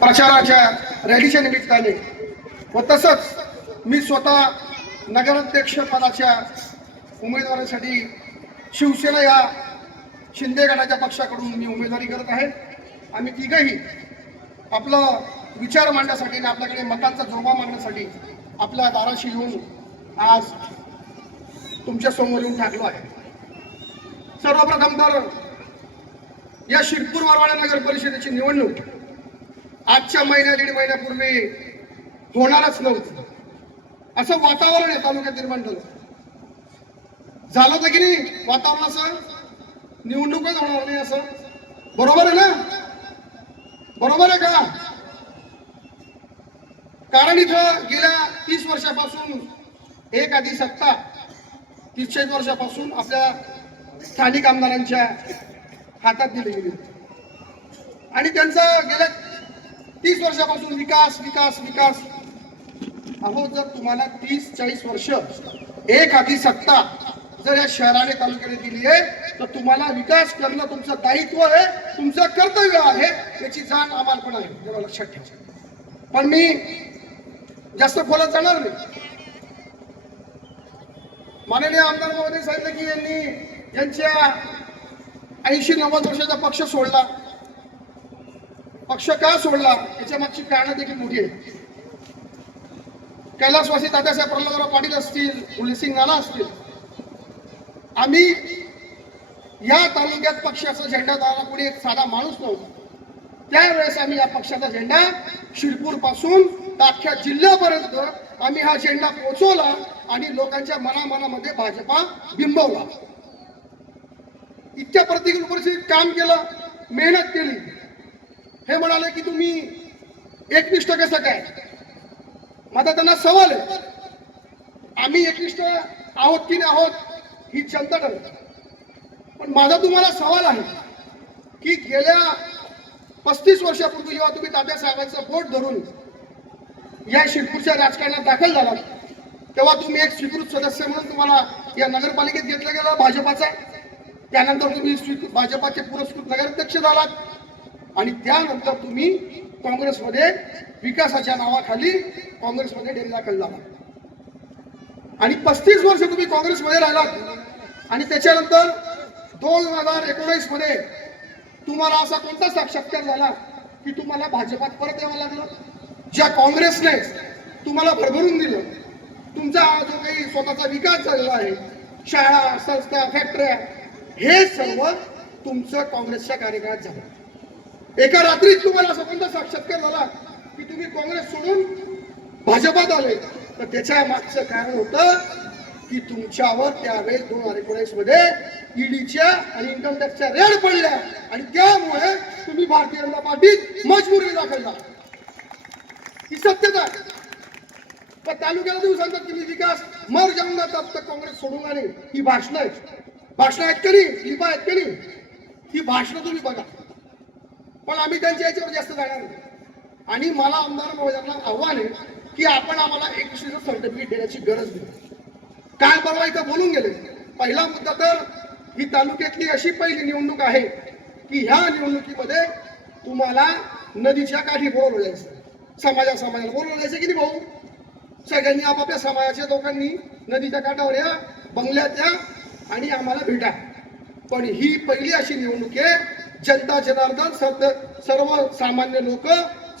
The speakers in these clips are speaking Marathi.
प्रचाराच्या रॅलीच्या निमित्ताने व तसंच मी स्वतः नगराध्यक्ष पदाच्या उमेदवारीसाठी शिवसेना या शिंदे गटाच्या पक्षाकडून मी उमेदवारी करत आहे। आम्ही तिघही आपलं विचार मांडण्यासाठी आणि आपल्याकडे मतांचा जोबा मागण्यासाठी आपल्या दाराशी येऊन आज तुमच्या समोर येऊन ठाकलो आहे। सर्वप्रथम तर या शिरपूर वरवाडा नगर परिषदेची निवडणूक आजच्या दीड महिन्यापूर्वी होणारच नव्हतं असं वातावरण या तालुक्यात निर्माण झालं होतं की नाही। वातावरण असं निवडणूकच होणार नाही असं बरोबर आहे ना? बरोबर आहे का? कारण इथं गेल्या 30 वर्षापासून एक आधी सत्ता 30 वर्षापासून आपल्या स्थानिक आमदारांच्या हातात दिली गेली आणि त्यांचं गेल्या 30 वर्षापासून विकास विकास विकास। अहो जर तुम्हाला 30-40 वर्ष एक आधी सत्ता जर या शहराने तालुक्याने दिली आहे तर तुम्हाला विकास करणं तुमचं दायित्व आहे, तुमचं कर्तव्य आहे, याची जाण आम्हाला पण आहे, जरा लक्षात ठेवा। पण मी जास्त खोलात जाणार नाही। माननीय आमदार महोदय सांगितलं की यांनी यांच्या 80-90 वर्षाचा पक्ष सोडला। पक्ष का सोडला याच्या मागची कारणं देखील मोठी आहेत। कैलासवासी तात्यासाहेब प्रल्हादराव पाटील असतील, उल्लेसिंग नाना असतील, आम्ही या तालुक्यात पक्षाचा झेंडा धरायला कोणी एक साधा माणूस नव्हता। त्यावेळेस आम्ही या पक्षाचा झेंडा शिरपूर पासून अख्ख्या जिल्ह्यापर्यंत आम्ही हा झेंडा पोहोचवला आणि लोकांच्या मनामध्ये भाजपा बिंबवला। इतक्या प्रतिकूल परिस्थितीत काम केलं, मेहनत केली। हे म्हणाले की तुम्ही एकनिष्ठ कसं काय? माझा त्यांना सवाल आहे, आम्ही एकनिष्ठ आहोत की नाही आहोत ही जनता ठरवते। पण माझा तुम्हाला सवाल आहे की गेल्या 35 वर्षापूर्वी जेव्हा तुम्ही तात्यासाहेबांचं बोट धरून या शिरपूरच्या राजकारणात दाखल झालात तेव्हा तुम्ही एक स्वीकृत सदस्य म्हणून तुम्हाला या नगरपालिकेत घेतलं गेलं भाजपाचा। त्यानंतर तुम्ही भाजपाचे पुरस्कृत नगराध्यक्ष झालात आणि त्यानंतर तुम्ही काँग्रेसमध्ये विकासाच्या नावाखाली काँग्रेसमध्ये डेंगाखल झाला आणि 35 वर्ष तुम्ही काँग्रेसमध्ये राहिलात आणि त्याच्यानंतर 2019 मध्ये तुम्हाला असा कोणता साक्षात्कार झाला की तुम्हाला भाजपात परत यावं लागलं? ज्या काँग्रेसने तुम्हाला भरभरून दिलं, तुमचा जो काही स्वतःचा विकास झालेला आहे, शाळा, संस्था, फॅक्टऱ्या, हे सर्व तुमचं काँग्रेसच्या कार्यकाळात झालं। एका रात्रीत तुम्हाला असा कोणता साक्षात्कार झाला की तुम्ही काँग्रेस सोडून भाजपात आले? तर त्याच्या मागचं कारण होतं की तुमच्यावर त्यावेळेस 2019 मध्ये ईडीच्या आणि इन्कम टॅक्सच्या रेड पडल्या आणि त्यामुळे तुम्ही भारतीय जनता पार्टीत मजबुरी दाखल झाला। ही सत्यता आहे। पण तालुक्याला तुम्ही सांगतात की मी विकास मर जाऊंगा तब तक काँग्रेस सोडूंगा नाही, ही भाषणं आहेत। भाषणं आहेत का नाही? लिपा आहेत का नाही? ही भाषणं तुम्ही बघा। पण आम्ही त्यांच्या याच्यावर जास्त जाणार नाही आणि मला आमदार महोदयांना आव्हान आहे की आपण आम्हाला एक सर्टिफिकेट देण्याची गरज नाही। काल परवा इथं बोलून गेले। पहिला मुद्दा तर ही तालुक्यातली अशी पहिली निवडणूक आहे की ह्या निवडणुकीमध्ये तुम्हाला नदीच्या काठी बोलवलं जायचं, समाजाला बोलवलं जायचं की नाही भाऊ? सगळ्यांनी आपापल्या समाजाच्या लोकांनी नदीच्या काठावर या, बंगल्यात या आणि आम्हाला भेटा। पण ही पहिली अशी निवडणूक आहे जनता जनार्दन सर्व सामान्य लोक,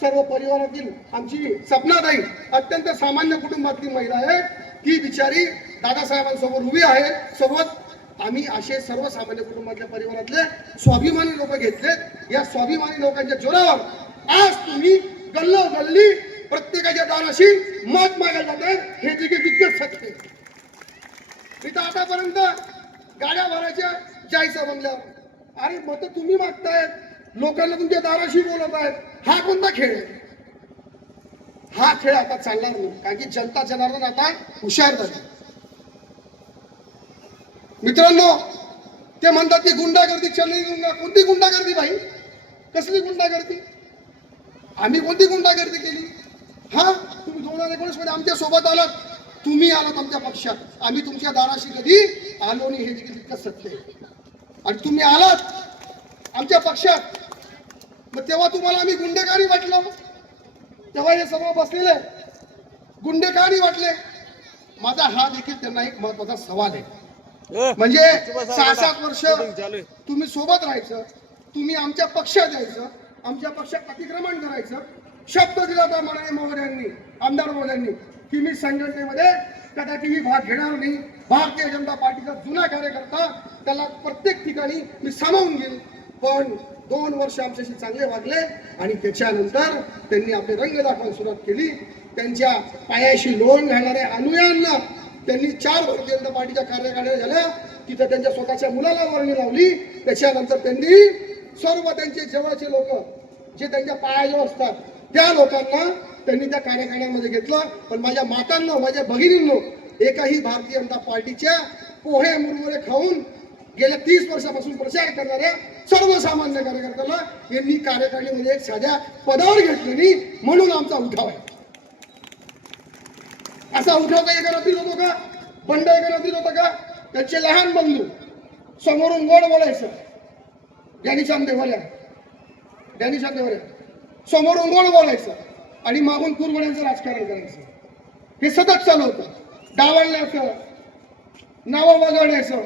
सर्व परिवारातील आमची सपनाताई अत्यंत सामान्य कुटुंबातली महिला आहे, ती बिचारी दादासाहेबांसमोर उभी आहे। सोबत आम्ही असे सर्वसामान्य कुटुंबातल्या परिवारातले स्वाभिमानी लोक घेतलेत। या स्वाभिमानी लोकांच्या जोरावर आज तुम्ही गल्लोगल्ली प्रत्येकाच्या दाराशी मत मागायला जाताय, हे देखील तितकेच सत्य आहे। इथं आतापर्यंत गाड्या भरायच्या जायचं बंगल्यावर, अरे मत तुम्ही मागतायत, लोकांना तुमच्या दाराशी बोलत आहेत, हा कोणता खेळ आहे? हा खेळ आता चालणार नाही, कारण की जनता जनार्दन आता हुशार झाली। मित्रांनो, ते म्हणतात की गुंडागर्दी चलनी दूंगा। कोणती गुंडागर्दी भाई? कसली गुंडागर्दी? आम्ही कोणती गुंडागर्दी केली? हा, तुम्ही 2019 मध्ये आमच्या सोबत आलात, तुम्ही आलात आमच्या पक्षात, आम्ही तुमच्या दाराशी कधी आलो नाही, हे देखील तितकंच सत्य आहे। आणि तुम्ही आलात आमच्या पक्षात, मग तेव्हा तुम्हाला आम्ही गुंडेगारी वाटलो? तेव्हा हे सर्व बसलेले गुंडे का नाही वाटले? माझा हा देखील त्यांना एक महत्वाचा सवाल आहे. म्हणजे 6-7 वर्ष तुम्ही सोबत राहायचं, तुम्ही आमच्या पक्षात यायचं, आमच्या पक्षात अतिक्रमण करायचं. शब्द दिला होता माननीय महोदयांनी, आमदार महोदयांनी, की मी संघटनेमध्ये कदाचितही भाग घेणार नाही. भारतीय जनता पार्टीचा जुना कार्यकर्ता, त्याला प्रत्येक ठिकाणी मी सामावून घेईल. पण 2 वर्ष आमच्याशी चांगले वागले आणि त्याच्यानंतर त्यांनी आपले रंग दाखवायला सुरुवात केली. त्यांच्या पायाशी लोण घालणाऱ्या अनुयायांना त्यांनी 4 भारतीय जनता पार्टीच्या कार्यकारिणी झाल्या. तिथं त्यांच्या स्वतःच्या मुलाला वर्णी लावली. त्याच्यानंतर त्यांनी सर्व त्यांचे जवळचे लोक जे त्यांच्या पायाजवळ असतात त्या लोकांना त्यांनी त्या कार्यकारिणीमध्ये घेतलं. पण माझ्या मातांनो, माझ्या भगिनींनो, एकाही भारतीय जनता पार्टीच्या पोहे मुरमुरे खाऊन गेल्या 30 वर्षापासून प्रचार करणाऱ्या सर्वसामान्य कार्यकर्त्याला यांनी कार्यकारिणीमध्ये एक साध्या पदावर घेतले नाही. म्हणून आमचा उठाव आहे. असा उठाव काही एका रात्रीत होतो का? बंड एका रात्रीत होता का? त्यांचे लहान बंधू समोरून गोड बोलायचं, डॅनी देवाऱ्या समोरून गोड बोलायचं आणि मागून कुरघोड्यांचं राजकारण करायचं. हे सतत चालू होतं. डावलण्याचं, नावं वगळण्याचं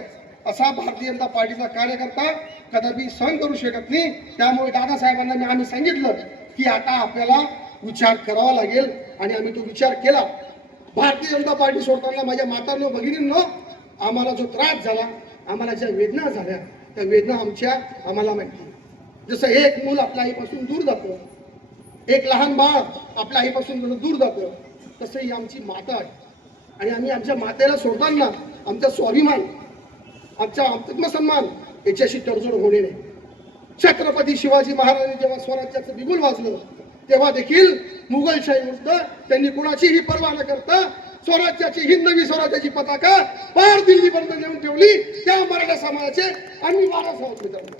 असा भारतीय जनता पार्टीचा कार्यकर्ता कदापि सहन करू शकत नाही. त्यामुळे दादासाहेबांना आम्ही सांगितलं की आता आपल्याला विचार करावा लागेल आणि आम्ही तो विचार केला. भारतीय जनता पार्टी सोडताना माझ्या मातांनो, भगिनींनो, आम्हाला जो त्रास झाला, आम्हाला ज्या वेदना झाल्या, त्या वेदना आम्हाला माहिती. जसं एक मूल आपल्या आईपासून दूर जातं, एक लहान बाळ आपल्या आईपासून दूर जातं, तसं ही आमची माता आहे. आणि आम्ही आमच्या मातेला सोडताना आमचा स्वाभिमान, आमचा आत्मसन्मान याच्याशी तडजोड होणे नाही. छत्रपती शिवाजी महाराजांनी जेव्हा स्वराज्याचं बिगुल वाजलं तेव्हा देखील मुघलशाही विरुद्ध त्यांनी कुणाचीही पर्वा न करता स्वराज्याची, हिंदवी स्वराज्याची पताका पार दिल्लीपर्यंत नेऊन ठेवली. त्या मराठा समाजाचे आम्ही वारस आहोत मित्रांनो.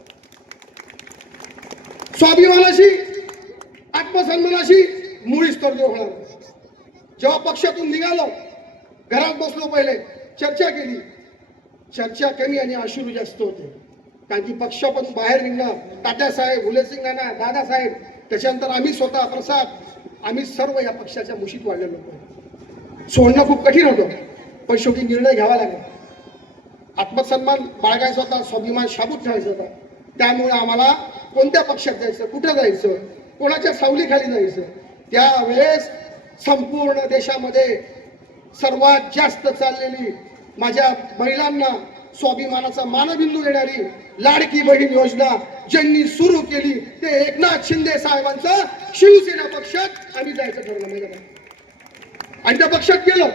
स्वाभिमानाशी, आत्मसन्मानाशी मुळीच तडजोड होणार. जेव्हा पक्षातून निघालो, घरात बसलो, पहिले चर्चा केली. चर्चा कमी आणि अश्रू जास्त होते. कारण की पक्षातून बाहेर निघणं, तात्यासाहेब, फुलेसिंग नाना, दादासाहेब, त्याच्यानंतर आम्ही स्वतः प्रसाद, आम्ही सर्व या पक्षाच्या मुशीत वाढलेलो होतो. सोडणं खूप कठीण होतं, पण शेवटी निर्णय घ्यावा लागला. आत्मसन्मान बाळगायचा होता, स्वाभिमान शाबूत ठेवायचा होता. त्यामुळे आम्हाला कोणत्या पक्षात जायचं, कुठं जायचं, कोणाच्या सावलीखाली जायचं. त्यावेळेस संपूर्ण देशामध्ये सर्वात जास्त चाललेली, माझ्या महिलांना स्वाभिमानाचा मानबिंदू देणारी लाडकी बहीण योजना ज्यांनी सुरू केली ते एकनाथ शिंदे साहेबांचं शिवसेना पक्षात आम्ही जायचं ठरवलं माहिती. आणि त्या पक्षात गेलो.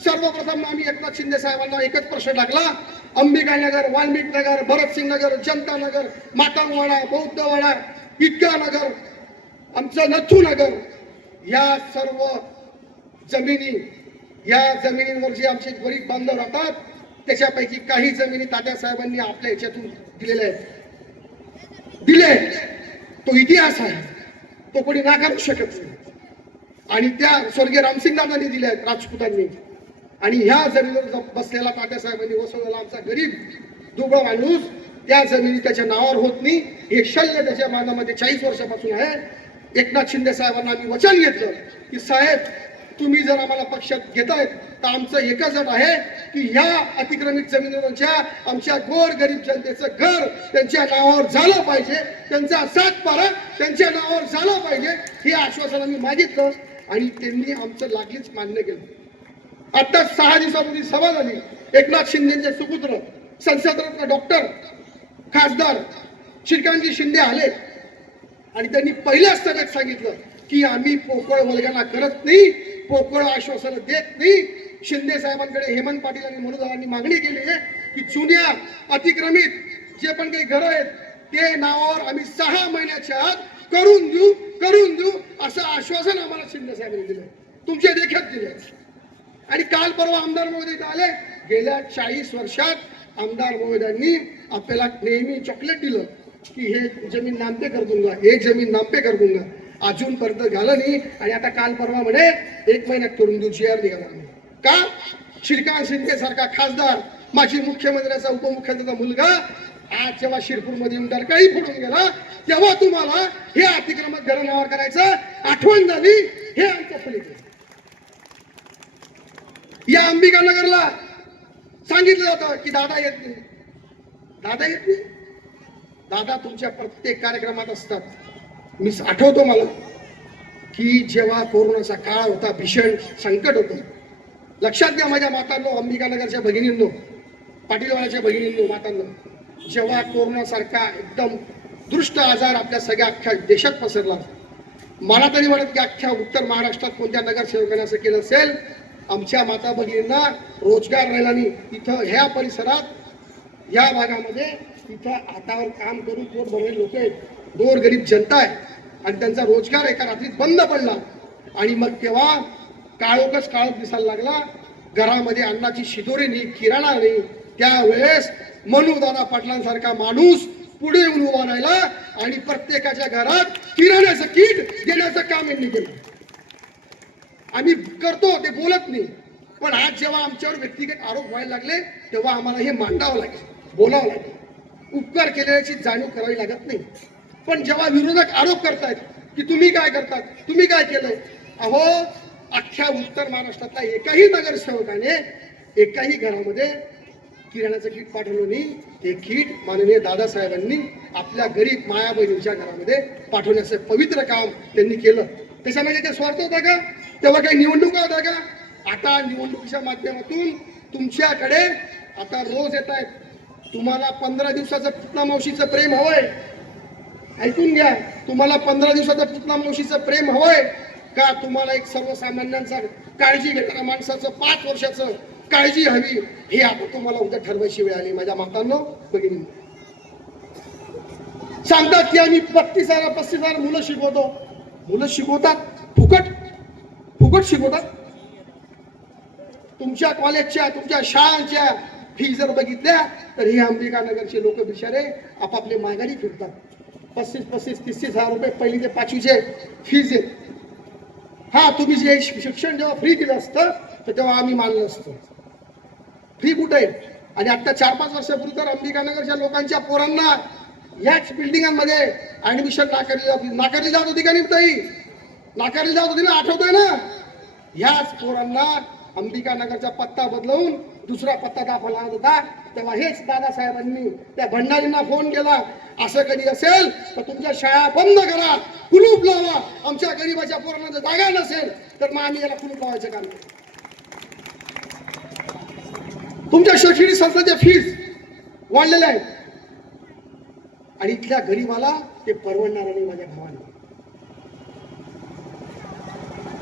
सर्वप्रथम आम्ही एकनाथ शिंदे साहेबांना एकच प्रश्न टाकला. अंबिका नगर, वाल्मिक नगर, भरतसिंग नगर, जनता नगर, मातंगवाडा, बौद्धवाडा, इटका नगर, आमचं नथू नगर, या सर्व जमिनी, या जमिनींवर जे आमचे गरीब बांधव राहतात त्याच्यापैकी काही जमिनी तात्यासाहेबांनी आपल्या ह्याच्यातून दिलेल्या आहेत. दिले, तो इतिहास आहे, तो कोणी नाकारू शकत नाही. आणि त्या स्वर्गीय रामसिंग दादांनी दिल्या आहेत, राजपुतांनी. आणि ह्या जमिनीवर बसलेला तात्यासाहेबांनी वसवलेला आमचा गरीब दुबळा माणूस, त्या जमिनी त्याच्या नावावर होत नाही. हे शल्य त्याच्या मानामध्ये 40 वर्षापासून आहे. एकनाथ शिंदे साहेबांना आम्ही वचन घेतलं की साहेब, तुम्ही जर आम्हाला पक्षात घेतायत तर आमचं एकच अट आहे की ह्या अतिक्रमित जमिनीवरच्या आमच्या गोर गरीब जनतेचं घर त्यांच्या नावावर झालं पाहिजे, त्यांचा 7 त्यांच्या नावावर झालं पाहिजे. हे आश्वासन आम्ही मागितलं आणि त्यांनी आमचं लागलीच मान्य केलं. आता 6 दिवसापूर्वी सभा झाली. एकनाथ शिंदेचे सुपुत्र, संसदरत्न डॉक्टर खासदार श्रीकांतजी शिंदे आले आणि त्यांनी पहिल्याच सभेत सांगितलं की आम्ही पोकळ वल्गना करत नाही, पोकळ आश्वासन देत नाही. शिंदे साहेबांकडे हेमंत पाटील आणि मनोहरांनी मागणी केली आहे की जुन्या अतिक्रमित जे पण काही घरं आहेत ते नावावर आम्ही 6 महिन्याच्या आत करून देऊ असं आश्वासन आम्हाला शिंदे साहेबांनी दिलं. तुमच्या देखत दिले. आणि काल परवा आमदार महोदय आले. गेल्या 40 वर्षात आमदार महोदयांनी आपल्याला नेहमी चॉकलेट दिलं की हे जमीन नामपे कर दूंगा, हे जमीन नामपे कर दूंगा. अजूनपर्यंत झालं नाही. आणि आता काल परवा म्हणे 1 महिन्यात करून देऊ, शेअर निघाला. का? श्रीकांत शिंदे सारखा खासदार, माजी मुख्यमंत्र्याचा उपमुख्यमंत्र्याचा मुलगा आज जेव्हा शिरपूरमध्ये येऊन डरकाळी फोडून गेला तेव्हा तुम्हाला हे अतिक्रमक घर नावावर करायचं आठवण झाली. हे आमचं फलित. या अंबिकानगरला सांगितलं जातं की दादा येत नाही, दादा येत नाही. दादा तुमच्या प्रत्येक कार्यक्रमात असतात. मी आठवतो मला की जेव्हा कोरोनाचा काळ होता, भीषण संकट होतं. लक्षात घ्या माझ्या मातांनो, अंबिकानगरच्या भगिनींनो, पाटीलवाड्याच्या भगिनींनो, मातांनो, जेव्हा कोरोनासारखा एकदम दृष्ट आजार आपल्या सगळ्या अख्ख्या देशात पसरला, मला तरी वाटत की अख्ख्या उत्तर महाराष्ट्रात कोणत्या नगरसेवकाने असं केलं असेल. आमच्या माता भगिनींना रोजगार राहिला नाही. इथं ह्या परिसरात या भागामध्ये इथं हातावर काम करून पोट भरलेले लोक आहेत, गोरगरीब जनता आहे आणि त्यांचा रोजगार एका रात्रीत बंद पडला. आणि मग तेव्हा काळोखच काळोख दिसायला लागला. घरामध्ये अन्नाची शिदोरी नाही, किराणा नाही. त्यावेळेस मनूदादा पाटलांसारखा माणूस पुढे येऊन उभा राहिला आणि प्रत्येकाच्या घरात किराण्याचं किट देण्याचं काम यांनी केलं. आम्ही करतो ते बोलत नाही, पण आज जेव्हा आमच्यावर व्यक्तिगत आरोप व्हायला लागले तेव्हा आम्हाला हे मांडावं लागेल, बोलावं लागेल. उपकार केल्याची जाणीव करावी लागत नाही. पण जेव्हा विरोधक आरोप करतायत की तुम्ही काय करतात, तुम्ही काय केलंय, अहो अख्ख्या उत्तर महाराष्ट्रातल्या एकाही नगरसेवकाने एकाही घरामध्ये किराण्याचं किट पाठवलं नाही. हे किट माननीय दादासाहेबांनी आपल्या गरीब माया बहिणींच्या घरामध्ये पाठवण्याचं पवित्र काम त्यांनी केलं. त्याच्यामध्ये ते स्वार्थ होता का? तेव्हा काही निवडणुका होत्या का? आता निवडणुकीच्या माध्यमातून तुमच्याकडे आता रोज येत आहेत. तुम्हाला 15 दिवसाचं पुतना मावशीचं प्रेम हवंय, ऐकून घ्या. तुम्हाला 15 दिवसाचं पुतना मावशीचं प्रेम हवंय का तुम्हाला एक सर्वसामान्यांचा काळजी घेणाऱ्या माणसाचं 5 वर्षाचं काळजी हवी, हे आता तुम्हाला उद्या ठरवायची वेळ आली. माझ्या मातांनो, भगिनींनो, सांगतात की आम्ही 35,000 मुलं शिकवतो. मुलं शिकवतात फुकट, फुकट शिकवतात. तुमच्या कॉलेजच्या, तुमच्या शाळांच्या फी जर बघितल्या तर हे अंबिकानगरचे लोक बिचारे आपापले माघारी फिरतात. 35,000-30,000 रुपये पहिली ते 5वीचे फीज आहेत. हा, तुम्ही जे शिक्षण जेव्हा फ्री दिलं असतं तर तेव्हा आम्ही मानलं असतं. फ्री कुठे आहे? आणि आता 4-5 वर्षापूर्वी तर अंबिकानगरच्या लोकांच्या पोरांना याच बिल्डिंगांमध्ये ऍडमिशन नाकारली जात होती का? नाही, नाकारली जात होती ना, आठवतोय ना? ह्याच पोरांना अंबिकानगरचा पत्ता बदलवून दुसरा पत्ता दाखवला होता. तेव्हा हेच दादासाहेबांनी त्या भंडारींना फोन केला, असं कधी असेल तर तुमच्या शाळा बंद करा, कुलूप लावा. आमच्या गरीबाच्या पोरांना जर जागा नसेल तर मग आम्ही याला कुलूप लावायचं काम करू. तुमच्या शैक्षणिक संस्थांच्या फीस वाढलेल्या आहेत आणि इथल्या गरीबाला ते परवडणार नाही. माझ्या भावांना,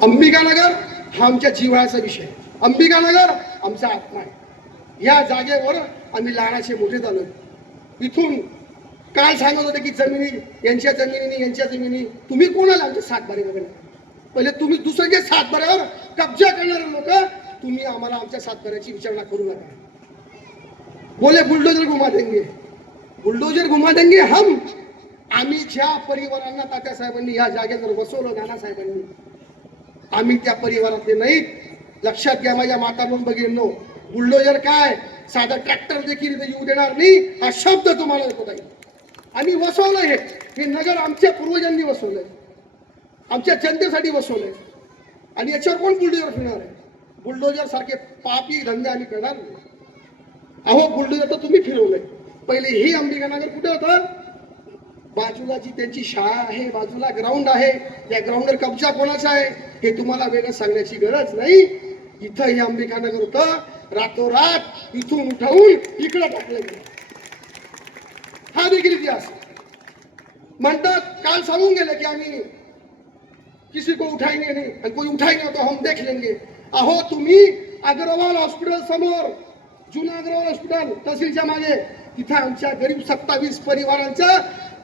अंबिकानगर हा आमच्या जिव्हाळ्याचा विषय. अंबिकानगर आमचा आत्मा आहे. या जागेवर आम्ही लहानाचे मोठे झालो. इथून काय सांगत होते की जमिनी यांच्या जमिनी, यांच्या जमिनी. तुम्ही कोणाला आमच्या सातबारे वगैरे? पहिले तुम्ही दुसऱ्याच्या सातबाऱ्यावर कब्जा करणारे लोक, तुम्ही आम्हाला आमच्या सातबाऱ्याची विचारणा करू नका. बोले बुलडोजर घुमा देंगे, बुलडोजर घुमा देंगे हम. आम्ही ज्या परिवारांना तात्यासाहेबांनी या जागेवर बसवलं, नानासाहेबांनी, आम्ही त्या परिवारातले नाहीत. लक्षात घ्या माझ्या मातांनो, भगिनींनो, बुलडोजर काय, साधा ट्रॅक्टर देखील इथे येऊ देणार नाही हा शब्द तुम्हाला येतो आहे. आम्ही वसवलंय हे नगर, आमच्या पूर्वजांनी वसवलंय, आमच्या जनतेसाठी वसवलंय. आणि याच्यावर कोण बुलडोजर फिरणार आहे? बुलडोजर सारखे पापी धंदे आम्ही करणार नाही. अहो, बुलडोजर तर तुम्ही फिरवलंय. पहिले हे अंबिकानगर कुठे होतं? बाजूला जी त्यांची शाळा आहे, बाजूला ग्राउंड आहे, त्या ग्राउंडवर कब्जा कोणाचा आहे हे तुम्हाला वेगळं सांगण्याची गरज नाही. इथं हे अंबिकानगर होतं, रातोरात इथून उठवून इकडे टाकलं गेलं. हा देखील इतिहास म्हणतात. काल सांगून गेले की आम्ही किसी को उठाएंगे नहीं और कोई उठाएंगे तो हम देख लेंगे. अहो, तुम्ही अग्रवाल हॉस्पिटल समोर, जुना अग्रवाल हॉस्पिटल तहसीलच्या मागे, तिथे आमच्या गरीब 27 परिवारांचा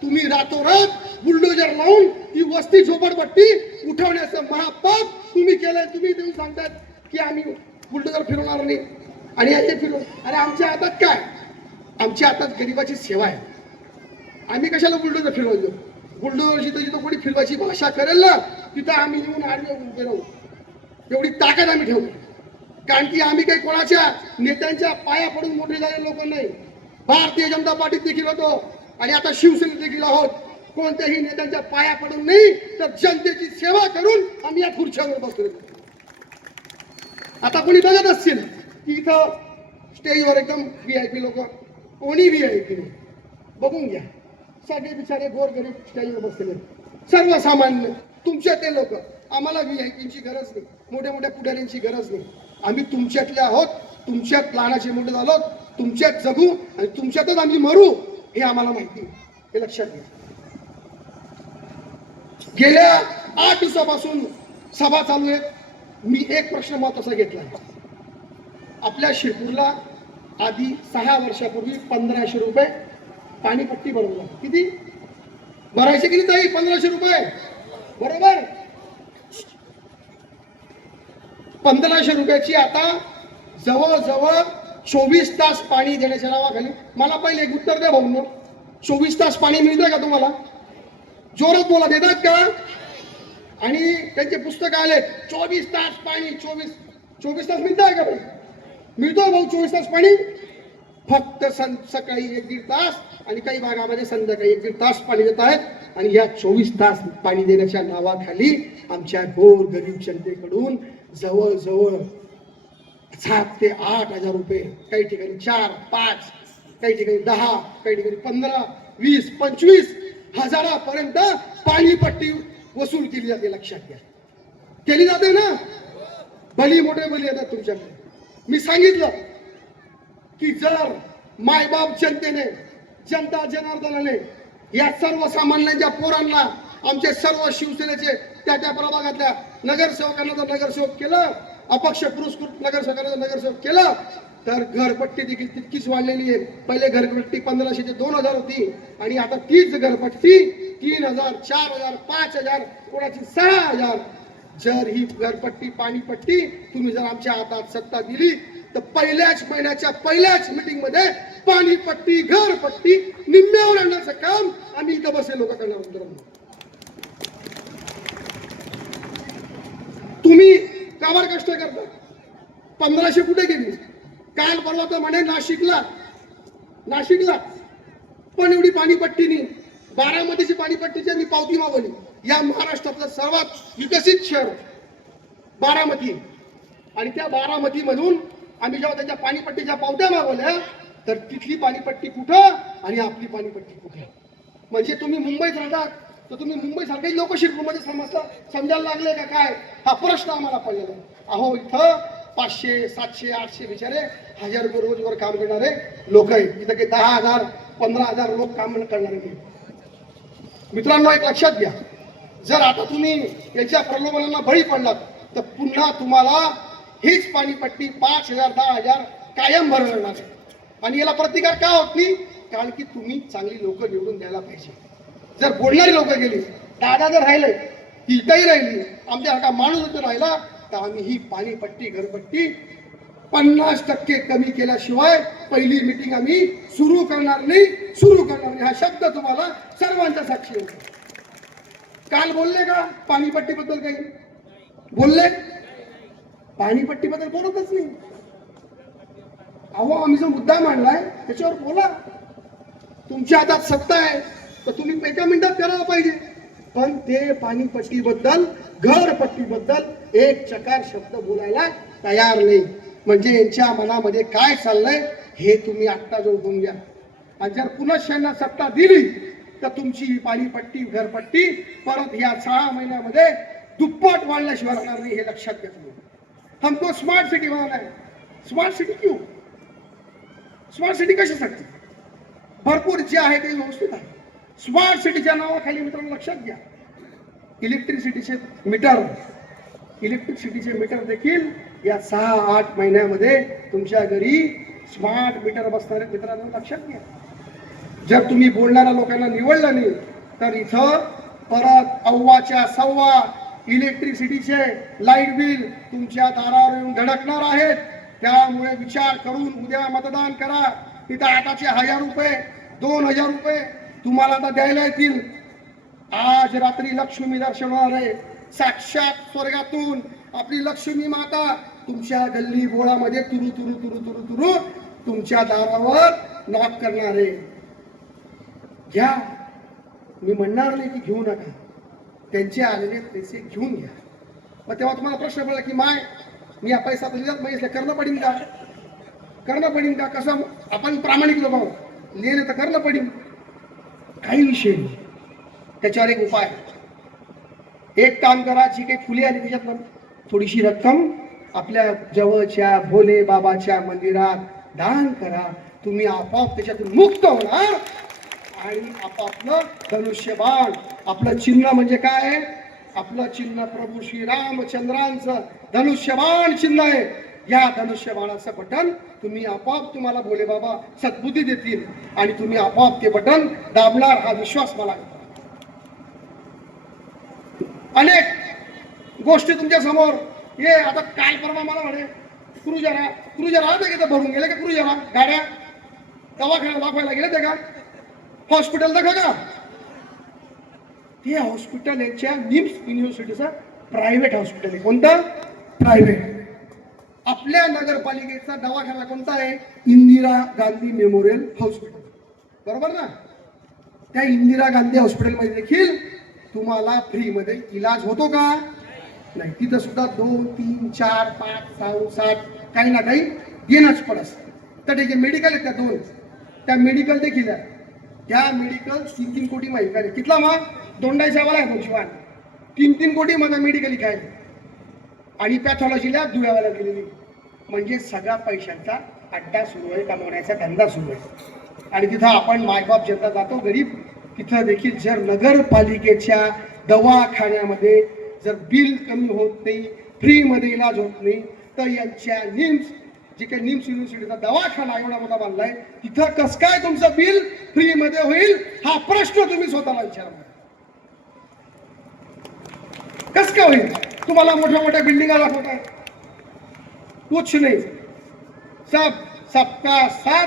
तुम्ही रातोरात बुलडोजर लावून ही वस्ती झोपडपट्टी उठवण्याचं महापाप तुम्ही केलंय. तुम्ही देऊन सांगतात की आम्ही बुलडोजर फिरवणार नाही आणि हे फिरवू. अरे, आमच्या हातात काय? आमच्या हातात गरीबाची सेवा आहे. आम्ही कशाला बुलडोजर फिरवायचो? बुलडोजर जिथं कोणी फिरवायची भाषा करेल ना, तिथं आम्ही येऊन आडवे उभे राहू. एवढी ताकद आम्ही ठेवतो. कारण की आम्ही काही कोणाच्या नेत्यांच्या पाया पडून मोठे झालेले लोक नाही. भारतीय जनता पार्टीत देखील होतो आणि आता शिवसेनेत देखील आहोत. कोणत्याही नेत्यांच्या पाया पडून नाही तर जनतेची सेवा करून आम्ही या खुर्च्यावर बसलो. आता कोणी बघत असतील की इथं स्टेजवर एकदम व्हीआयपी लोक, कोणी व्हीआयपी नाही, बघून घ्या. सगळे बिचारे गोरगरीब स्टेजवर बसलेले, सर्वसामान्य तुमच्या ते लोक. आम्हाला व्हीआयपीची गरज नाही, मोठ्या मोठ्या पुढाऱ्यांची गरज नाही. आम्ही तुमच्यातले आहोत, तुमच्यात लहानाचे मोठे झालो, तुमच्यात जगू आणि तुमच्यातच आम्ही मरू हे आम्हाला माहिती, हे लक्षात घ्या. गेल्या 8 दिवसापासून सभा चालू आहे. मी एक प्रश्न महत्वाचा घेतला. आपल्या शिरपूरला आधी 6 वर्षापूर्वी 1500 रुपये पाणीपट्टी भरवला. किती भरायचे किती ताई? 1500 रुपये, बरोबर. 1500 रुपयाची आता जवळजवळ 24 तास पाणी देण्याच्या नावाखाली. मला पहिले एक उत्तर द्या भाऊ, 24 तास पाणी मिळतं का तुम्हाला? जोरात बोला, देतात का? आणि त्यांचे पुस्तक आले 24 तास पाणी, 24 तास मिळत आहे का भाई? मिळतो भाऊ 24 तास पाणी? फक्त सकाळी 1-1.5 तास आणि काही भागामध्ये संध्याकाळी 1-1.5 तास पाणी देत आहेत. आणि या 24 तास पाणी देण्याच्या नावाखाली आमच्या गोर गरीब जनतेकडून जवळजवळ 7 ते 8 हजार रुपये, काही ठिकाणी 4-5, काही ठिकाणी 10, काही ठिकाणी 15, 20, 25 हजारापर्यंत पाणीपट्टी वसूल केली जाते. लक्षात घ्या, केली जाते ना. भली मोठे बली येतात तुमच्याकडे. मी सांगितलं की जर मायबाप जनतेने, जनता जनार्दनाने या सर्वसामान्यांच्या पोरांना, आमचे सर्व शिवसेनेचे त्या त्या प्रभागातल्या नगरसेवकांना जर नगरसेवक केलं, अपक्ष पुरस्कृत नगरसेवकांना जर नगरसेवक केलं, तर घरपट्टी देखील तितकीच वाढलेली आहे. पहिले घरपट्टी 1500 ते 2000 होती आणि आता तीच घरपट्टी 3000, 4000, 5000, कोणाची 6000. जर ही घरपट्टी पाणीपट्टी तुम्ही जर आमच्या हातात सत्ता दिली तर पहिल्याच महिन्याच्या पहिल्याच मीटिंग मध्ये पाणीपट्टी घरपट्टी निम्म्यावर आणण्याचं काम आम्ही इथं बसले लोक करणार आहोत. तुम्ही कामावर कष्ट करता, 1500 कुठे गेली? काल परवा तर म्हणे नाशिकला पण एवढी पाणीपट्टी नाही. बारामतीची पाणीपट्टीची मी पावती मागवली. या महाराष्ट्रातलं सर्वात विकसित शहर बारामती, आणि त्या बारामती मधून आम्ही जेव्हा त्याच्या पाणीपट्टीच्या पावत्या मागवल्या तर तिथली पाणीपट्टी कुठं आणि आपली पाणीपट्टी कुठे? म्हणजे तुम्ही मुंबईत राहतात तर तुम्ही मुंबई सारखे लोक शिरपूरमध्ये समजायला लागले का काय? हा प्रश्न आम्हाला पडलेला. अहो इथं 500, 700, 800 बिचारे 1000 रुपये रोजवर काम करणारे लोक आहेत. इथं काही 10,000, 15,000 लोक काम करणारे नाही. मित्रांनो, एक लक्षात घ्या, जर आता तुम्ही याच्या प्रलोभनांना बळी पडलात तर पुन्हा तुम्हाला हीच पाणीपट्टी 5,000, 10,000 कायम भरवणार आहे. आणि याला प्रतिकार का होत नाही? कारण की तुम्ही चांगली लोक निवडून द्यायला पाहिजे. जर बोलणारी लोक गेली, दादा जर राहिले, इथंही राहिली, आमच्यासारखा माणूस जर राहिला, तर आम्ही ही पाणीपट्टी घरपट्टी 50% कमी केल्याशिवाय पहिली मीटिंग आम्ही सुरू करणार नाही. हा शब्द तुम्हाला सर्वांच्या साक्षी होतो. काल बोलले का पाणीपट्टीबद्दल? काही बोलले? पाणीपट्टीबद्दल बोलतच नाही. अहो, आम्ही जो मुद्दा मांडलाय त्याच्यावर बोला. तुमच्या हातात सत्ता आहे तर तुम्ही एका मिनिटात करायला पाहिजे. पण ते पाणीपट्टीबद्दल, घरपट्टीबद्दल एक चकार शब्द बोलायला तयार नाही. म्हणजे यांच्या मनामध्ये काय चाललंय हे तुम्ही आत्ता ओळखून घ्या. आणि जर पुन्हा त्यांना सत्ता दिली तर तुमची ही पाणीपट्टी घरपट्टी परत या 6 महिन्यामध्ये दुप्पट वाढल्याशिवाय राहणार नाही, हे लक्षात घ्या तुम्ही. हमको स्मार्ट सिटी बनाना है. स्मार्ट सिटी क्यों? स्मार्ट सिटी कशासाठी? भरपूर जे आहे ते व्यवस्थित आहे. स्मार्ट सिटीच्या नावाखाली मित्रांनो लक्षात घ्या, इलेक्ट्रिसिटीचे मीटर देखील या 6-8 महिन्यामध्ये तुमच्या घरी स्मार्ट मीटर बसणारे मित्रांनो लक्षात घ्या. जर तुम्ही बोलणाऱ्या लोकांना निवडलं नाही तर इथं परत 1.25 इलेक्ट्रिसिटीचे लाईट बिल तुमच्या दारावर येऊन धडकणार आहेत. त्यामुळे विचार करून उद्या मतदान करा. तिथं आताचे 1000 रुपये, 2000 रुपये तुम्हाला आता द्यायला येतील. आज रात्री लक्ष्मी दर्शन होणार आहे. साक्षात स्वर्गातून आपली लक्ष्मी माता तुमच्या गल्ली बोळामध्ये तुरु तुरु तुरु तुरु तुरु तुमच्या दारावर नॉक करणारे घ्या, मी म्हणणार नाही की घेऊ नका, त्यांचे आलेले पैसे घेऊन घ्या. मग तेव्हा तुम्हाला प्रश्न पडला की माय मी हा पैसा दिलाच माहिती करणं पडेल का, करणं पडेल का, कसं आपण प्रामाणिक लोक आहोत, लिहिलं तर करणं पडेल, काही विषय नाही. त्याच्यावर एक उपाय, एक काम करा, जी काही फुले आली त्याच्यात थोडीशी रक्कम आपल्या जवळच्या भोले बाबाच्या मंदिरात दान करा. तुम्ही आपोआप त्याच्यातून मुक्त होणार आणि आपापलं धनुष्यबाण, आपलं चिन्ह म्हणजे काय आहे, आपलं चिन्ह प्रभू श्री रामचंद्रांचं धनुष्यबाण चिन्ह आहे. या धनुष्यबाणाचं बटन तुम्ही आपोआप, तुम्हाला भोले बाबा सद्बुद्धी देतील आणि तुम्ही आपोआप ते बटन दाबणार, हा विश्वास मला. अनेक गोष्टी तुमच्या समोर ये. आता काल परवा मला म्हणे क्रुजरा ते भरून गेले का, क्रुजरा गाड्या दवाखान्यात दाखवायला गेले ते का, हॉस्पिटल दाखवा का, ते हॉस्पिटल यांच्या निम्स युनिव्हर्सिटीचं प्रायव्हेट हॉस्पिटल आहे. कोणतं प्रायव्हेट? आपल्या नगरपालिकेचा दवाखाना कोणता आहे, इंदिरा गांधी मेमोरियल हॉस्पिटल, बरोबर ना. त्या इंदिरा गांधी हॉस्पिटलमध्ये देखील तुम्हाला फ्री मध्ये इलाज होतो का, नाही. तिथं सुद्धा 2, 3, 4, 5, 6, 7 काही ना काही देणंच पडस. तर ठीक आहे, मेडिकल आहेत त्या 2, त्या मेडिकल देखील आहे. त्या मेडिकल 3-3 कोटी माहिती आहे. कितला मग दोंडायच्या वाला आहे शिवान 3-3 कोटी माझा मेडिकल काय, आणि पॅथॉलॉजीला धुळ्यावाला गेलेली. म्हणजे सगळा पैशांचा अड्डा सुरू आहे, कमवण्याचा धंदा सुरू आहे. आणि तिथं आपण मायबाप जनता जातो गरीब, तिथं देखील जर नगरपालिकेच्या दवाखान्यामध्ये जर बिल कमी होत नाही, फ्रीमध्ये इलाज होत नाही, तर यांच्या निम्स, जे काही निम्स युनिव्हर्सिटीचा दवाखाना एवढा मोठा बांधलाय, तिथं कस काय तुमचं बिल फ्रीमध्ये होईल, हा प्रश्न तुम्ही स्वतःला विचारा. कस काय होईल? तुम्हाला मोठ्या मोठ्या बिल्डिंगा दाखवत आहे, कुछ नाही, सबका साथ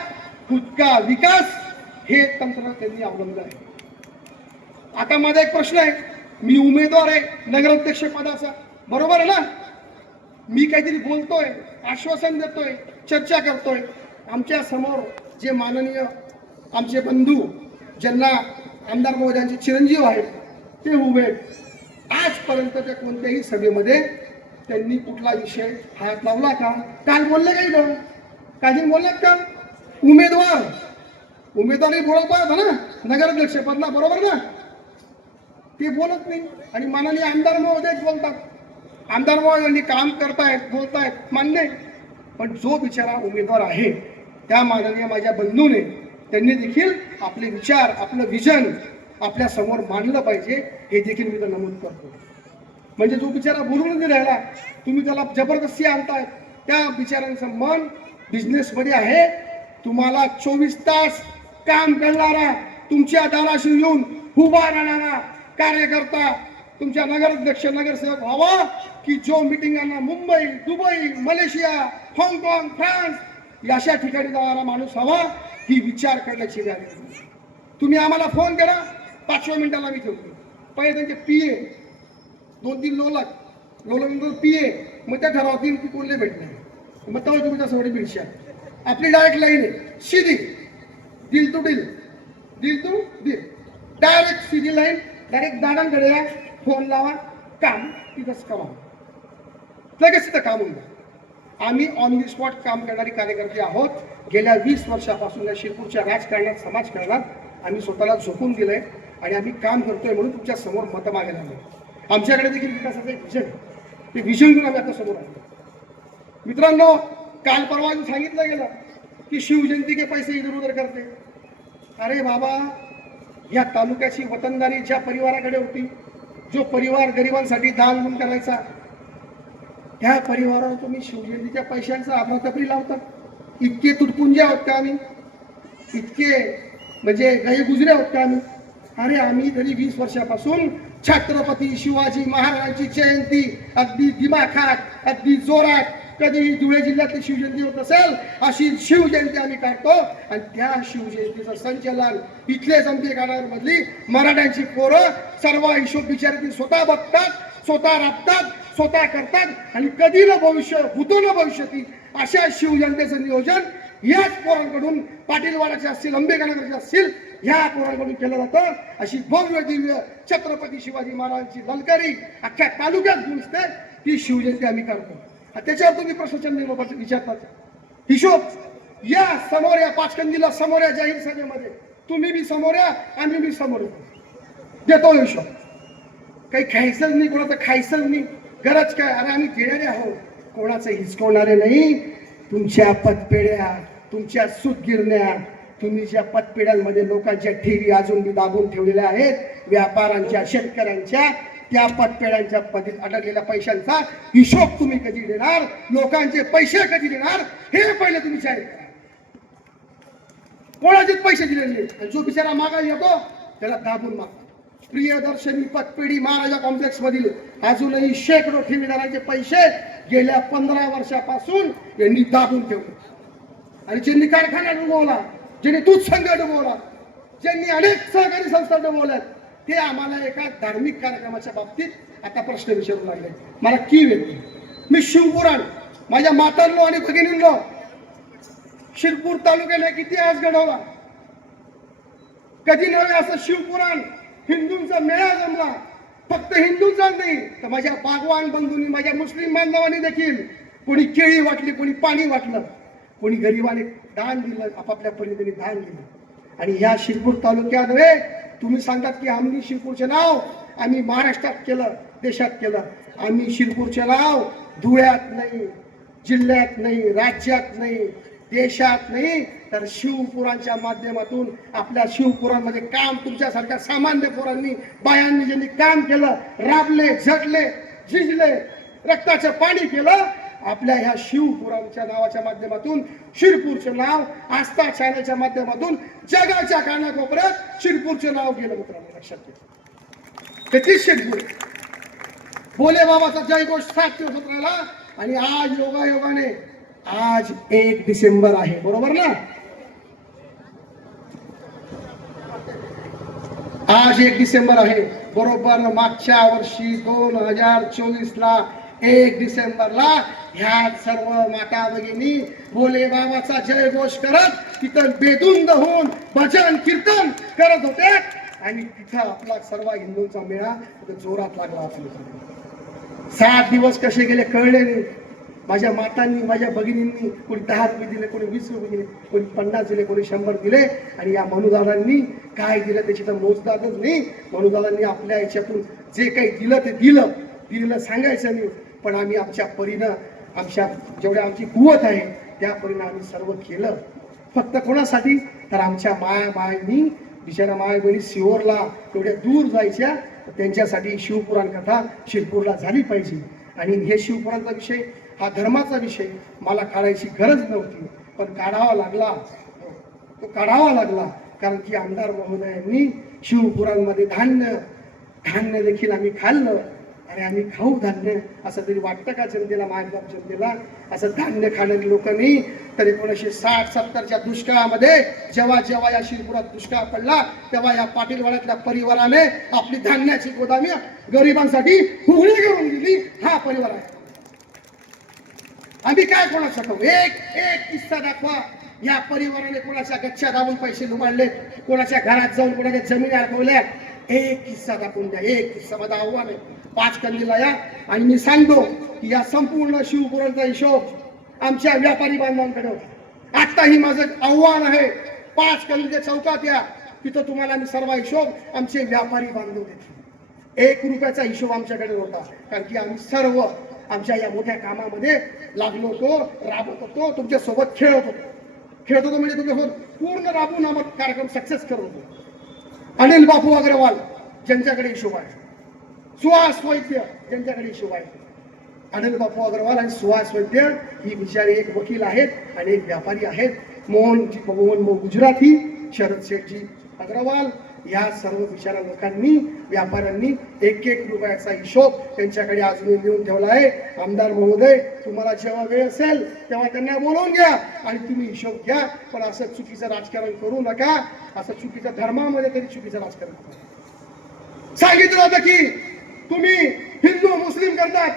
खुद का विकास हे तंत्र त्यांनी अवलंबलं आहे. आता माझा एक प्रश्न आहे, मी उमेदवार आहे नगराध्यक्ष पदाचा, बरोबर आहे ना. मी काहीतरी बोलतोय, आश्वासन देतोय, चर्चा करतोय. आमच्या समोर जे माननीय आमचे बंधू, ज्यांना आमदार महोदयांचे चिरंजीव आहेत, ते उभे आहेत. आजपर्यंत त्या कोणत्याही सभेमध्ये त्यांनी कुठला विषय हात लावला का? काल बोलले काही ना, काही बोललेत का? उमेदवारही बोलत पाहत ना नगराध्यक्ष पदला, बरोबर ना. ते बोलत नाही आणि माननीय आमदार महोदय बोलतात. आमदार महोदयांनी काम करतायत, बोलतायत, मान्य. पण जो बिचारा उमेदवार आहे त्या माननीय माझ्या बंधूने, त्यांनी देखील आपले विचार, आपलं विजन आपल्या समोर मांडलं पाहिजे, हे देखील मी तर नमूद करतो. म्हणजे जो बिचारा बोलून नाही राहिला, तुम्ही त्याला जबरदस्ती आणताय. त्या बिचाऱ्यांचं मन बिझनेसमध्ये आहे. तुम्हाला 24 तास काम करणारा, तुमच्या दाराशी येऊन उभा राहणारा कार्यकर्ता तुमच्या नगराध्यक्ष नगरसेवक व्हावा, की जो मिटिंगांना मुंबई, दुबई, मलेशिया, हाँगकाँग, फ्रान्स अशा ठिकाणी जाणारा माणूस हवा, ही विचार करण्याची गरज आहे. तुम्ही आम्हाला फोन करा, 5व्या मिनिटाला मी ठेवतो. पहिले त्यांचे पीए 2-3 लोलक पीए, मग त्या ठरवतील की कोणले भेटणार, मग तेव्हा तुम्ही तसं एवढी मिळशा. आपली डायरेक्ट लाईन आहे, सीधी, दिल टू दिल, डायरेक्ट सीधी लाईन. डायरेक्ट दादांकडे या, फोन लावा, काम तिथंच कमा, लगेच तिथं काम होईल. आम्ही ऑन दी स्पॉट काम करणारी कार्यकर्ते आहोत. गेल्या 20 वर्षापासून या शिरपूरच्या राजकारणात, समाजकारणात आम्ही स्वतःला झोकून दिलंय आणि आम्ही काम करतोय म्हणून तुमच्या समोर मतं मागायला आलोय. आमच्याकडे देखील विकासाचं एक विजन, ते विजन घेऊन आम्ही आता समोर आलो. मित्रांनो, काल परवा सांगितलं गेलं की शिवजयंती के पैसे इधर उधर करते. अरे बाबा, या तालुक्याची वतनदारी ज्या परिवाराकडे होती, जो परिवार गरिबांसाठी दान म्हणून करायचा, त्या परिवारावर तुम्ही शिवजयंतीच्या पैशांचा अफरातफरी लावतात. इतके तुटपुंजे आहोत का आम्ही? इतके म्हणजे गैरगुजरे आहोत का आम्ही? अरे आम्ही तरी 20 वर्षापासून छत्रपती शिवाजी महाराजांची जयंती अगदी दिमाखात, अगदी जोरात, कधीही धुळे जिल्ह्यातली शिवजयंती होत असेल अशी शिवजयंती आम्ही काढतो. आणि त्या शिवजयंतीचं संचलन इथले जमते गावांमधली मराठ्यांची पोरं सर्व हिशोब बिचारी स्वतः बघतात, स्वतः राबतात, स्वतः करतात. आणि कधी न भविष्य भूतो न भविष्यती अशा शिवजयंतीचं नियोजन याच पोरांकडून, पाटीलवाड्याचे असतील, अंबेगानगरचे असतील, ह्या पोरांकडून केलं जातं. अशी भव्य दिव्य छत्रपती शिवाजी महाराजांची ललकारी अख्ख्या तालुक्यात गुंजते, ती शिवजयंती आम्ही करतो. त्याच्यावर तुम्ही प्रश्नचिन्ह विचारतात. हिशोब या समोर, या पाचकंदीला समोर, या जाहीर सभेमध्ये तुम्ही बी समोर या, आम्ही बी समोर देतो हिशोब. काही खायचंच नाही, कोणाचं खायचंच नाही, गरज काय? अरे आम्ही देणारे आहोत, कोणाचं हिसकवणारे नाही. तुमच्या पतपेढ्या, तुमच्या सूतगिरण्या, तुम्ही ज्या पतपेढ्यांमध्ये लोकांच्या ठेवी अजून बी दाबून ठेवलेल्या आहेत, व्यापाऱ्यांच्या, शेतकऱ्यांच्या, त्या पतपेढ्यांच्या पदीत अडकलेल्या पैशांचा हिशोब तुम्ही कधी देणार, लोकांचे पैसे कधी देणार, हे पहिले तुम्ही जाहीर करा. कोणाचेच पैसे दिलेले, जो बिचारा मागा येतो त्याला दाबून मागतो. प्रियदर्शनी पतपेढी महाराजा कॉम्प्लेक्स मधील अजूनही शेकडो ठेवीदारांचे पैसे गेल्या 15 वर्षापासून यांनी दाबून ठेवले. आणि ज्यांनी कारखाना डुबवला, ज्यांनी दूध संघ डुबवला, ज्यांनी अनेक सहकारी संस्था डुबवल्यात, ते आम्हाला एका धार्मिक कार्यक्रमाच्या बाबतीत आता प्रश्न विचारू लागले. मला कीव येते. मी शिवपुराण माझ्या मातांनो आणि भगिनींनो, शिरपूर तालुक्याने किती आज घडवला. कधी नव्हे असं शिवपुराण हिंदूंचा मेळा जमला. फक्त हिंदूंचा नाही तर माझ्या बागवान बंधूंनी, माझ्या मुस्लिम बांधवांनी देखील कोणी केळी वाटली, कोणी पाणी वाटलं, कोणी गरिबाने दान दिलं, आपापल्या परीने दान दिलं. आणि या शिरपूर तालुक्यात नव्हे, तुम्ही सांगतात की आम्ही शिरपूरचे नाव आम्ही महाराष्ट्रात केलं, देशात केलं. आम्ही शिरपूरचे नाव धुळ्यात नाही, जिल्ह्यात नाही, राज्यात नाही, देशात नाही, तर शिवपुरांच्या माध्यमातून आपल्या शिवपुरांमध्ये काम तुमच्यासारख्या सामान्य पोरांनी, बायांनी ज्यांनी काम केलं, राबले, झटले, झिजले, रक्ताचं पाणी केलं, आपल्या ह्या शिवपुरांच्या नावाच्या माध्यमातून शिरपूरचे नाव आस्था चॅनलच्या माध्यमातून जगाच्या कानाकोपऱ्यात शिरपूरचे नाव गेलं. मित्रांनो लक्षात घ्या, तेच शिरपूर. भोले बाबाचा जयघोष 7 दिवस होत राहिला. आणि आज योगायोगाने आज 1 डिसेंबर आहे, बरोबर ना? आज 1 डिसेंबर आहे. बरोबर मागच्या वर्षी 2024 ला 1 डिसेंबरला ह्या सर्व माता भगिनी भोले बाबाचा जयघोष करत तिथं बेधुंद होऊन भजन कीर्तन करत होते. आणि तिथं आपला सर्व हिंदूंचा मेळा जोरात लागला. 7 दिवस कसे गेले कळले नाही. माझ्या मातांनी, माझ्या भगिनींनी कोणी 10 रुपये दिले, कोणी 20 रुपये दिले, कोणी 50 दिले, कोणी 100 दिले. आणि या मनुदादांनी काय दिलं त्याची तर मोजदादच नाही. मनुदादांनी आपल्या याच्यातून जे काही दिलं ते दिलं सांगायचं नाही. पण आम्ही आमच्या परीनं, आमच्या जेवढ्या आमची कुवत आहे त्या परीनं आम्ही सर्व केलं. फक्त कोणासाठी? तर आमच्या मायांनी, बिचारा माय बहिणी सिहोरला एवढ्या दूर जायच्या, त्यांच्यासाठी शिवपुराण कथा शिरपूरला झाली पाहिजे. आणि हे शिवपुराणचा विषय हा धर्माचा विषय मला काढायची गरज नव्हती, पण काढावा लागला. तो काढावा लागला कारण की आमदार महोदयांनी शिवपुराणमध्ये धान्य देखील आम्ही खाल्लं. आणि आम्ही खाऊ धान्य असं तरी वाटतं का जनतेला, महाराष्ट्र जनतेला? असं धान्य खाणारी लोक नाही. तर 1960-70च्या दुष्काळामध्ये जेव्हा या शिरपुरात दुष्काळ पडला, तेव्हा या पाटीलवाड्यातल्या परिवाराने आपली धान्याची गोदामी गरिबांसाठी उघडी करून दिली. हा परिवार आहे. आम्ही काय कोणाचा करू? एक किस्सा दाखवा. या परिवाराने कोणाच्या गच्च्या दाबून पैसे लुबाडले, कोणाच्या घरात जाऊन कोणाच्या जमिनी अडकवल्या. एक किस्सा दाखवून द्या. एक किस्सा. माझं आव्हान आहे. 5 कंदीला या आणि मी सांगतो की या संपूर्ण शिवपुराणचा हिशोब आमच्या व्यापारी बांधवांकडे होता. आताही माझं आव्हान आहे. 5 कंदीच्या चौकात या, तिथं तुम्हाला मी सर्व हिशोब आमचे व्यापारी बांधव देतील. 1 रुपयाचा हिशोब आमच्याकडे होता. कारण की आम्ही सर्व आमच्या या मोठ्या कामामध्ये लागलो होतो, राबवत होतो, तुमच्या सोबत खेळत होतो म्हणजे तुमच्यासोबत पूर्ण राबून आम्हाला कार्यक्रम सक्सेस करत होतो. अनिल बापू अग्रवाल ज्यांच्याकडे हिशोब आहे, सुहास वैद्य ज्यांच्याकडे हिशोब आहे, अनिल बापू अग्रवाल आणि सुहास वैद्य ही बिचारी एक वकील आहेत आणि एक व्यापारी आहेत. मोहन गुजराती, शरद शेठजी अग्रवाल, या सर्व बिचारा लोकांनी, व्यापाऱ्यांनी 1 रुपयाचा हिशोब त्यांच्याकडे अजूनही लिहून ठेवला आहे. आमदार महोदय, तुम्हाला जेव्हा वेळ असेल तेव्हा त्यांना बोलवून घ्या आणि तुम्ही हिशोब घ्या. पण असं चुकीचं राजकारण करू नका. असं चुकीचं धर्मामध्ये तरी चुकीचं राजकारण करू. सांगितलं होतं की तुम्ही हिंदू मुस्लिम करतात.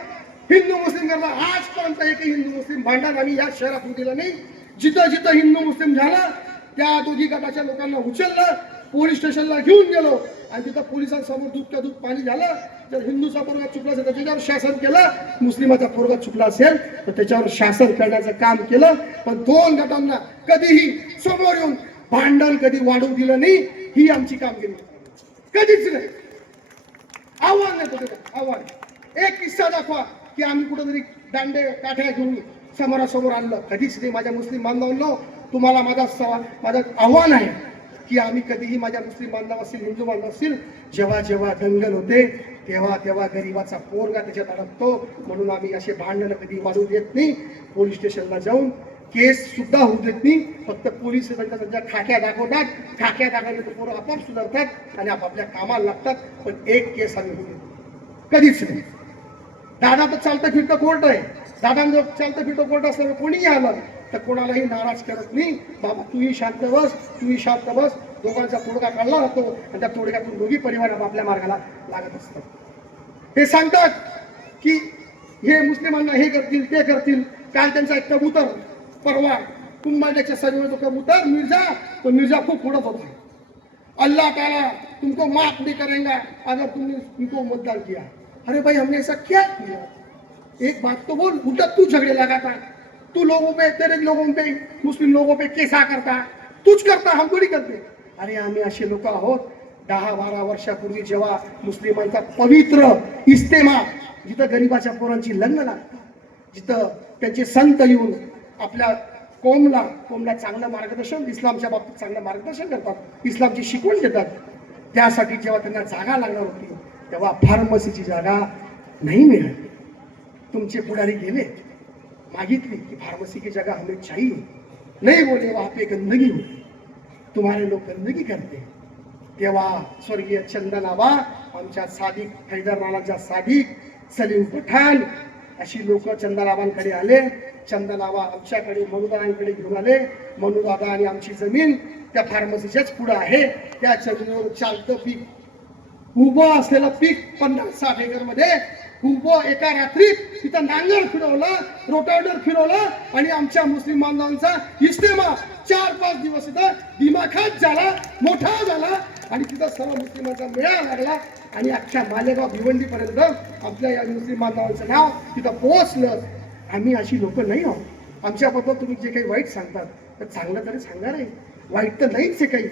आजपर्यंत एकही हिंदू मुस्लिम भांडण आम्ही या शहरात दिलं नाही. जिथं जिथं हिंदू मुस्लिम झाला त्या दोघी गटाच्या लोकांना उचललं, पोलीस स्टेशनला घेऊन गेलो आणि तिथं पोलिसांसमोर दूध दूध पाणी झालं. जर हिंदूचा पोरगा चुकला असेल तर त्याच्यावर शासन केलं, मुस्लिमाचा पोरगा चुकला असेल तर त्याच्यावर शासन करण्याचं काम केलं. पण दोन गटांना कधीही समोर येऊन भांडण कधी वाढू दिलं नाही. ही आमची कामगिरी कधीच नाही. आव्हान नाही होतं, आव्हान. एक किस्सा दाखवा की आम्ही कुठेतरी दांडे काठ्या घेऊन समोरासमोर आणलं, कधीच नाही. माझ्या मुस्लिम बांधवांनो, तुम्हाला माझं आव्हान आहे की आम्ही कधीही माझ्या मुस्लिम बांधव असतील, हिंदू बांधव असतील, जेव्हा जेव्हा दंगल होते तेव्हा तेव्हा गरीबाचा पोरगा त्याच्यात अडकतो, म्हणून आम्ही असे भांडणं कधी वाढू देत नाही. पोलीस स्टेशनला जाऊन केस सुद्धा होऊ देत नाही. फक्त पोलीस त्यांच्या खाक्या दाखवतात, खाक्या दाखवले तर पोरं आपोआप सुधारतात आणि आपापल्या कामाला लागतात. पण एक केस आम्ही होऊ देत कधीच नाही. दादा तर चालतं फिरतं कोर्ट आहे, दादांजवळ चालतं फिरतं कोर्ट असल्यामुळे कोणीही आलं तर कोणालाही नाराज करत नाही. बाबा तूही शांत बस, तूही शांत बस. दोघांचा तोडगा काढला जातो आणि त्या तोडग्यातून दोघी परिवार आपल्या मार्गाला लागत असतात. हे सांगतात की हे मुस्लिमांना हे करतील ते करतील. काल त्यांचा एक कबूतर, परवा कुंभारच्या सर्वे तो कबूतर मिर्जा, तो मिर्जा खूप उडत होता. अल्लाह ताला तुमको माफ नहीं करेगा अगर तुमने उनको मतदान किया. अरे भाई हमने ऐसा क्या किया? एक बात तो बोल. उल्टा तू झगड़े लगाता, तू लोगों पे, तेरे लोगों पे, मुस्लिम लोगों पे केसा करता, तूच करता, हम थोडी करते. अरे आम्ही असे लोक आहोत. 10-12 वर्षापूर्वी जेव्हा मुस्लिमांचा पवित्र इस्तेमा, जिथं गरीबाच्या पोरांची लग्न लागतात, जिथं त्यांचे संत येऊन आपल्या कोमला चांगलं मार्गदर्शन, इस्लामच्या बाबतीत चांगलं मार्गदर्शन करतात, इस्लामची शिकवण देतात, त्यासाठी जेव्हा त्यांना जागा लागणार होती तेव्हा फार्मसीची जागा नाही मिळाली. तुमचे पुढारी गेले, मागितली की फार्मसी की जगह हमें चाहिए. नहीं बोले वहां पे गंदगी होती, तुम्हारे लोग गंदगी करते. तेव्हा स्वर्गीय चंदन आबा, आमच्या सादिक, हैदराबादच्या सादिक, सलीम पठाण अशी लोक चंदन आबांकडे आले. चंदन आबा आमच्याकडे मनुदादांकडे घेऊन आले. मनुदादा आणि आमची जमीन त्या फार्मसीच्याच पुढे आहे. त्या जमिनीवर चालतं पीक, उभं असलेलं पीक 50-60 एकर मध्ये उभं एका रात्रीत तिथं नांगर फिरवलं, रोटावेटर फिरवलं आणि आमच्या मुस्लिम बांधवांचा इस्तेमा 4-5 दिवस इथं दिमाखात झाला, मोठा झाला आणि तिथं सर्व मुस्लिमांचा मेळा लागला आणि अख्ख्या मालेगाव भिवंडी पर्यंत आपल्या या मुस्लिम बांधवांचं नाव तिथं पोहोचलं. आम्ही अशी लोक नाही आहोत. आमच्याबद्दल तुम्ही जे काही वाईट सांगतात तर चांगलं तरी सांगा रे. वाईट तर नाहीच आहे काही,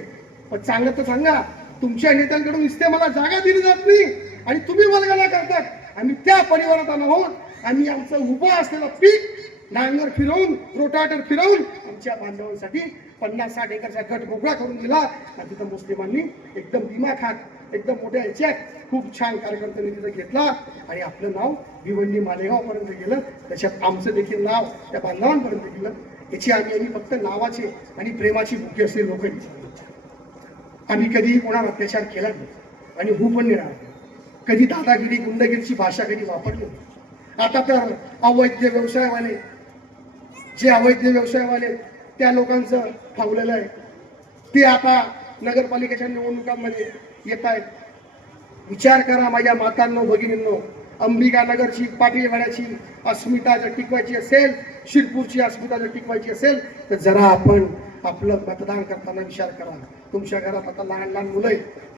पण चांगलं तर सांगा. तुमच्या नेत्यांकडून इस्तेमाला जागा दिली जात नाही आणि तुम्ही वल्गना करतात. आम्ही त्या परिवारात आहोत. आम्ही आमचं उभं असलेलं पीक नांगर फिरवून, रोटावेटर फिरवून आमच्या बांधवांसाठी 50-60 एकरचा गट मोकळा करून दिला आणि तिथं मुस्लिमांनी एकदम दिमाखात, एकदम मोठ्या ह्याच्यात खूप छान कार्यकर्त्यांनी तिथं घेतला आणि आपलं नाव भिवंडी मालेगाव पर्यंत गेलं. त्याच्यात आमचं देखील नाव त्या बांधवांपर्यंत गेलं. याची आम्ही फक्त नावाचे आणि प्रेमाची भुके असलेले लोक. आम्ही कधीही कोणावर अत्याचार केला नाही आणि होऊ पण नाही. कधी दादागिरी, गुंडगिरीची भाषा कधी वापरली नाही. आता तर अवैध व्यवसायवाले, जे अवैध व्यवसायवाले त्या लोकांचं फावलेलं आहे, ते आता नगरपालिकेच्या निवडणुकांमध्ये येत आहेत. विचार करा माझ्या मातांनो, भगिनींनो. अंबिका नगरची, पाटीलवाड्याची अस्मिता जर टिकवायची असेल, शिरपूरची अस्मिता जर टिकवायची असेल तर जरा आपण आपलं मतदान करताना विचार करा. तुमच्या घरात आता लहान लहान मुलं आहेत,